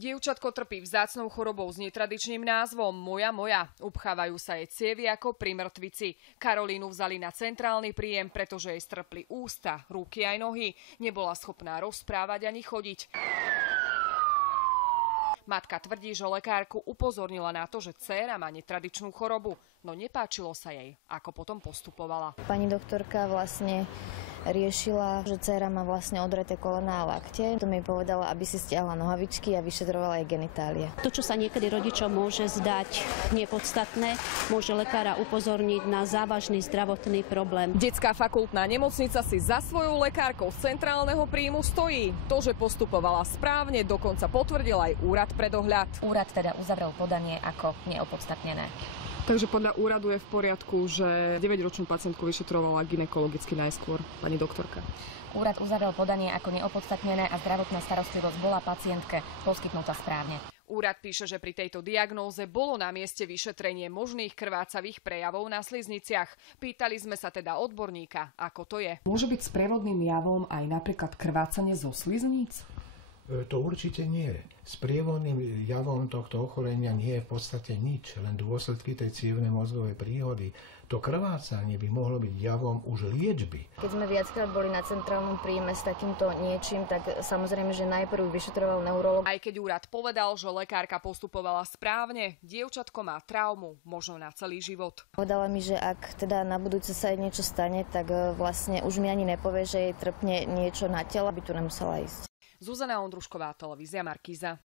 Dievčatko trpí vzácnou chorobou s netradičným názvom Moja. Upchávajú sa jej cievy ako pri mŕtvici. Karolínu vzali na centrálny príjem, pretože jej strpli ústa, ruky aj nohy. Nebola schopná rozprávať ani chodiť. Matka tvrdí, že lekárku upozornila na to, že dcéra má netradičnú chorobu, no nepáčilo sa jej, ako potom postupovala. Pani doktorka vlastne riešila, že dcéra má vlastne odreté kolená a lakte. To mi povedala, aby si stiahla nohavičky a vyšetrovala jej genitálie. To, čo sa niekedy rodičom môže zdať nepodstatné, môže lekára upozorniť na závažný zdravotný problém. Detská fakultná nemocnica si za svojou lekárkou z centrálneho príjmu stojí. To, že postupovala správne, dokonca potvrdil aj úrad pre dohľad. Úrad teda uzavrel podanie ako neopodstatnené. Takže podľa úradu je v poriadku, že 9-ročnú pacientku vyšetrovala gynekologicky najskôr pani doktorka. Úrad uzavrel podanie ako neopodstatnené a zdravotná starostlivosť bola pacientke poskytnutá správne. Úrad píše, že pri tejto diagnóze bolo na mieste vyšetrenie možných krvácavých prejavov na slizniciach. Pýtali sme sa teda odborníka, ako to je. Môže byť sprievodným javom aj napríklad krvácanie zo slizníc? To určite nie. Sprievodným javom tohto ochorenia nie je v podstate nič, len dôsledky tej cievnej mozgovej príhody. To krvácanie by mohlo byť javom už liečby. Keď sme viackrát boli na centrálnom príjme s takýmto niečím, tak samozrejme, že najprv vyšetroval neurológ. Aj keď úrad povedal, že lekárka postupovala správne, dievčatko má traumu, možno na celý život. Povedala mi, že ak teda na budúce sa jej niečo stane, tak vlastne už mi ani nepovie, že jej trpne niečo na telo, aby tu nemusela ísť. Zuzana Ondrušková, televízia Markíza.